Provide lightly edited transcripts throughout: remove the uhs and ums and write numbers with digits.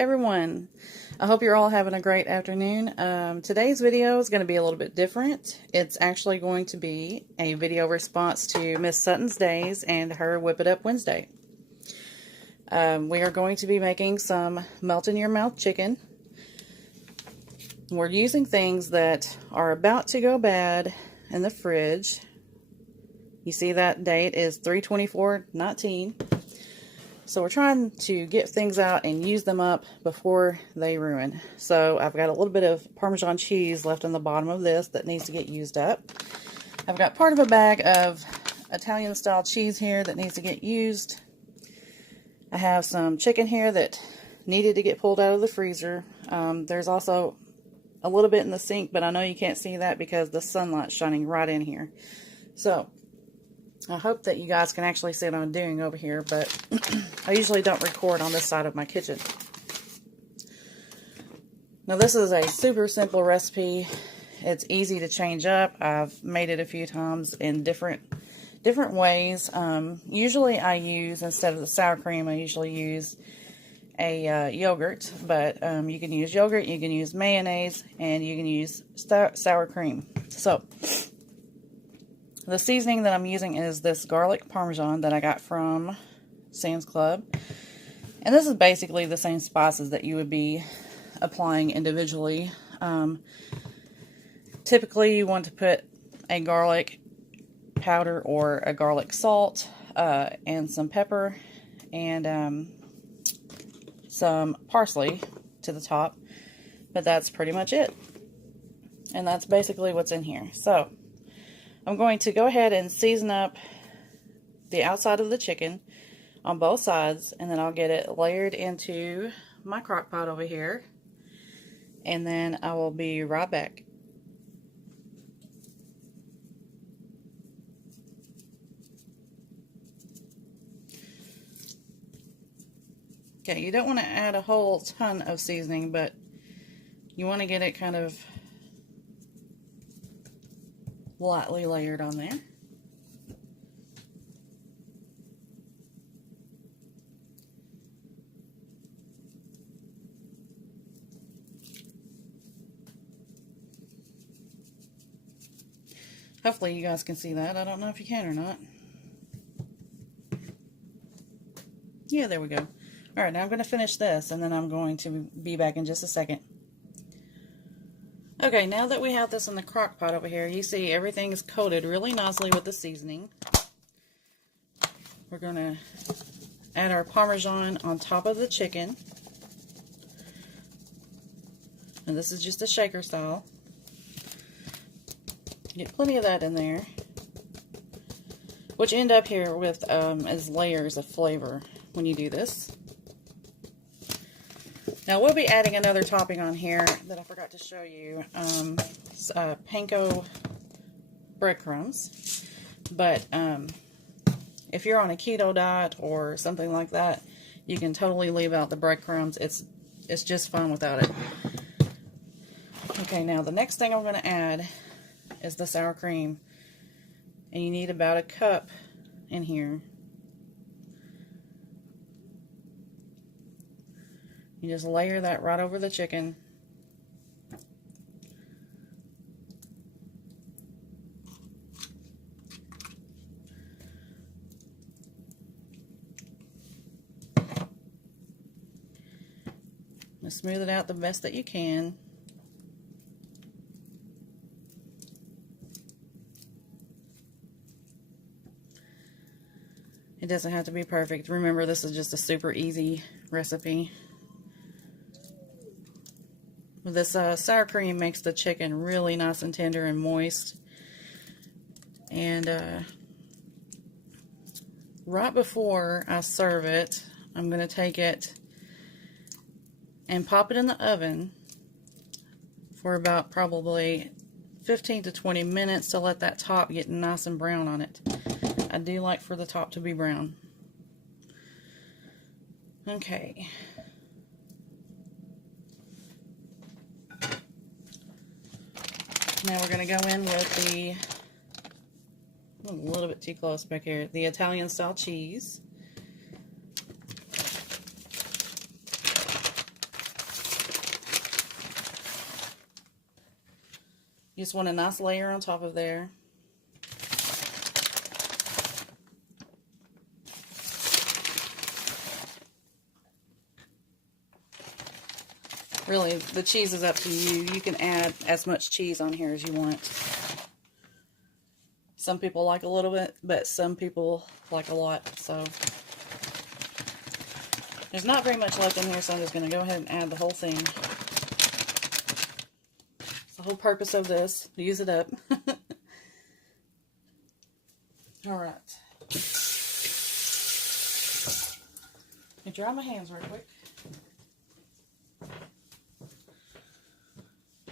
everyone. I hope you're all having a great afternoon. Today's video is going to be a little bit different. It's actually going to be a video response to Miss Sutton's Days and her Whip It Up Wednesday. We are going to be making some melt-in-your-mouth chicken. We're using things that are about to go bad in the fridge. You see that date is 3/24/19. So we're trying to get things out and use them up before they ruin. So I've got a little bit of Parmesan cheese left on the bottom of this that needs to get used up. I've got part of a bag of Italian style cheese here that needs to get used. I have some chicken here that needed to get pulled out of the freezer. There's also a little bit in the sink, but I know you can't see that because the sunlight's shining right in here. So I hope that you guys can actually see what I'm doing over here, but I usually don't record on this side of my kitchen. Now this is a super simple recipe. It's easy to change up. I've made it a few times in different ways. Usually I use, instead of the sour cream, I usually use a yogurt, but you can use yogurt, you can use mayonnaise, and you can use sour cream. So the seasoning that I'm using is this garlic parmesan that I got from Sam's Club. And this is basically the same spices that you would be applying individually. Typically you want to put a garlic powder or a garlic salt and some pepper and some parsley to the top. But that's pretty much it. And that's basically what's in here. So I'm going to go ahead and season up the outside of the chicken on both sides, and then I'll get it layered into my crock pot over here, and then I will be right back. Okay, you don't want to add a whole ton of seasoning, but you want to get it kind of lightly layered on there. Hopefully you guys can see that. I don't know if you can or not. Yeah, there we go. Alright, now I'm going to finish this, and then I'm going to be back in just a second. Okay, now that we have this in the crock pot over here, you see everything is coated really nicely with the seasoning. We're going to add our Parmesan on top of the chicken. And this is just a shaker style. Get plenty of that in there. What you end up here with is layers of flavor when you do this. Now we'll be adding another topping on here that I forgot to show you. Panko breadcrumbs. But if you're on a keto diet or something like that, you can totally leave out the breadcrumbs. It's just fine without it. Okay, now the next thing I'm going to add is the sour cream. And you need about a cup in here. You just layer that right over the chicken. Just smooth it out the best that you can. It doesn't have to be perfect. Remember, this is just a super easy recipe. This sour cream makes the chicken really nice and tender and moist. And right before I serve it, I'm going to take it and pop it in the oven for about probably 15 to 20 minutes to let that top get nice and brown on it. I do like for the top to be brown. Okay. Now we're going to go in with the, a little bit too close back here, the Italian style cheese. You just want a nice layer on top of there. Really, the cheese is up to you. You can add as much cheese on here as you want. Some people like a little bit, but some people like a lot. So there's not very much left in here, so I'm just going to go ahead and add the whole thing. It's the whole purpose of this, to use it up. Alright. Let me dry my hands real quick.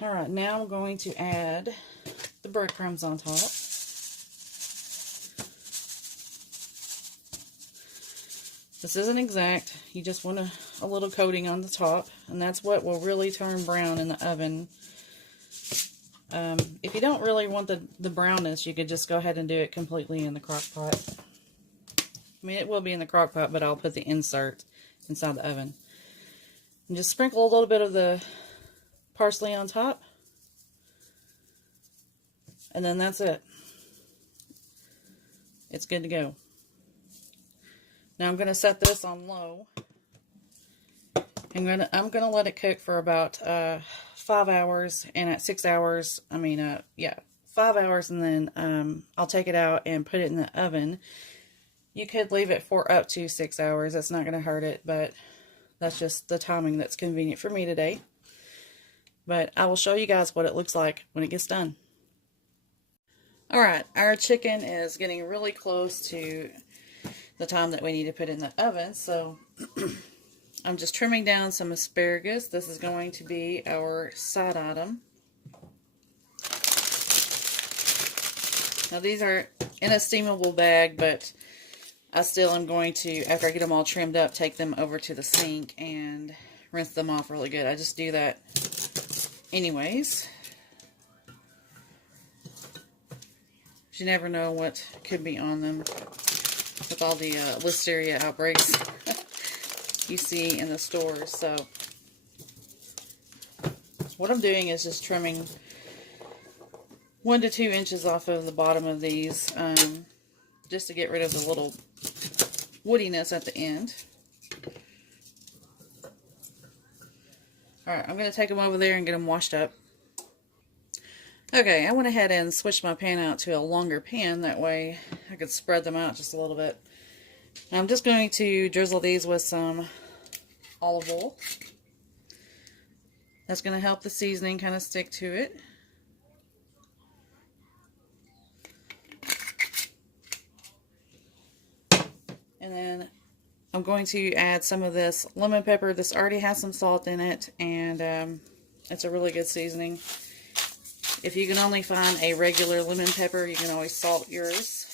Alright, now I'm going to add the breadcrumbs on top. This isn't exact. You just want a little coating on the top, and that's what will really turn brown in the oven. If you don't really want the brownness, you could just go ahead and do it completely in the crock pot. I mean, it will be in the crock pot, but I'll put the insert inside the oven. And just sprinkle a little bit of the parsley on top, and then that's it. It's good to go. Now I'm going to set this on low. I'm gonna let it cook for about 5 hours, and at 6 hours, 5 hours, and then I'll take it out and put it in the oven. You could leave it for up to 6 hours. That's not going to hurt it, but that's just the timing that's convenient for me today. But I will show you guys what it looks like when it gets done. Alright, our chicken is getting really close to the time that we need to put it in the oven, so I'm just trimming down some asparagus. This is going to be our side item. Now these are in a steamable bag, but I still am going to, after I get them all trimmed up, take them over to the sink and rinse them off really good. I just do that anyways. You never know what could be on them with all the listeria outbreaks you see in the stores. So what I'm doing is just trimming 1 to 2 inches off of the bottom of these, just to get rid of the little woodiness at the end. Alright, I'm going to take them over there and get them washed up. Okay, I went ahead and switched my pan out to a longer pan. That way I could spread them out just a little bit. Now I'm just going to drizzle these with some olive oil. That's going to help the seasoning kind of stick to it. And then I'm going to add some of this lemon pepper. This already has some salt in it, and it's a really good seasoning. If you can only find a regular lemon pepper, you can always salt yours.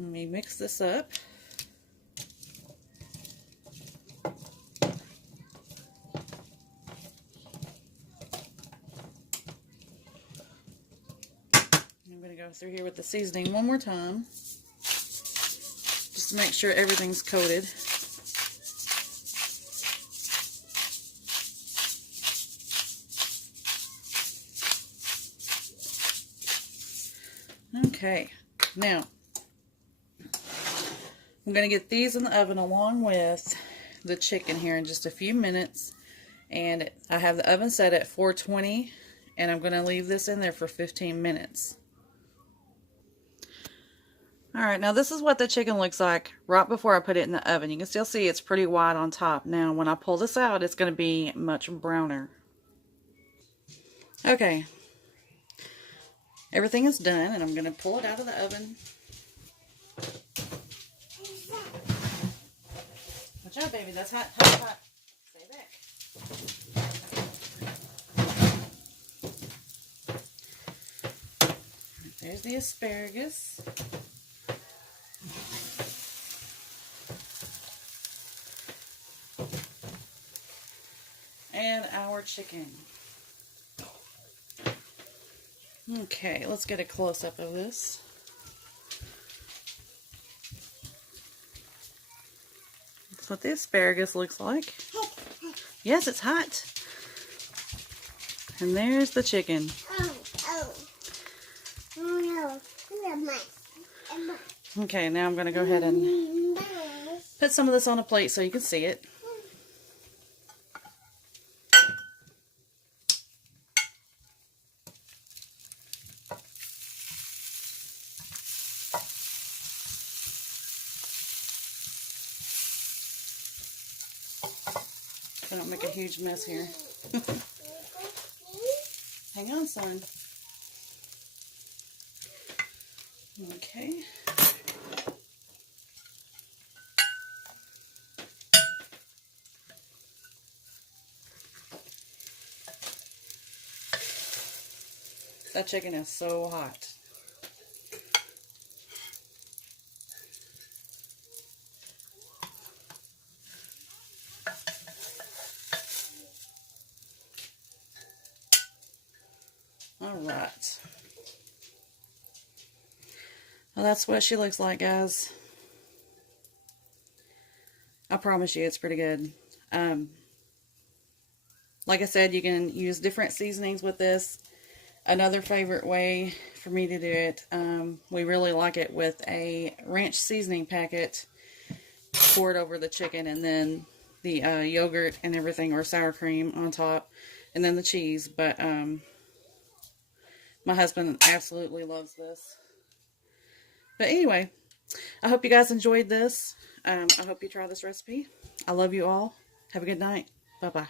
Let me mix this up. I'm going to go through here with the seasoning one more time, just to make sure everything's coated. Okay, now I'm going to get these in the oven along with the chicken here in just a few minutes. And I have the oven set at 420, and I'm going to leave this in there for 15 minutes. Alright, now this is what the chicken looks like right before I put it in the oven. You can still see it's pretty white on top. Now when I pull this out, it's going to be much browner. Okay, everything is done, and I'm going to pull it out of the oven. Watch out, baby, that's hot, hot, hot. Stay back. There's the asparagus. And our chicken. Okay, let's get a close-up of this. That's what the asparagus looks like. Yes, it's hot. And there's the chicken. Okay, now I'm going to go ahead and put some of this on a plate so you can see it. I don't make a huge mess here. Hang on, son. Okay. That chicken is so hot. Alright. Well, that's what she looks like, guys. I promise you it's pretty good. Like I said, you can use different seasonings with this. Another favorite way for me to do it, we really like it with a ranch seasoning packet. Pour it over the chicken and then the yogurt and everything, or sour cream on top, and then the cheese. But my husband absolutely loves this. But anyway, I hope you guys enjoyed this. I hope you try this recipe. I love you all. Have a good night. Bye-bye.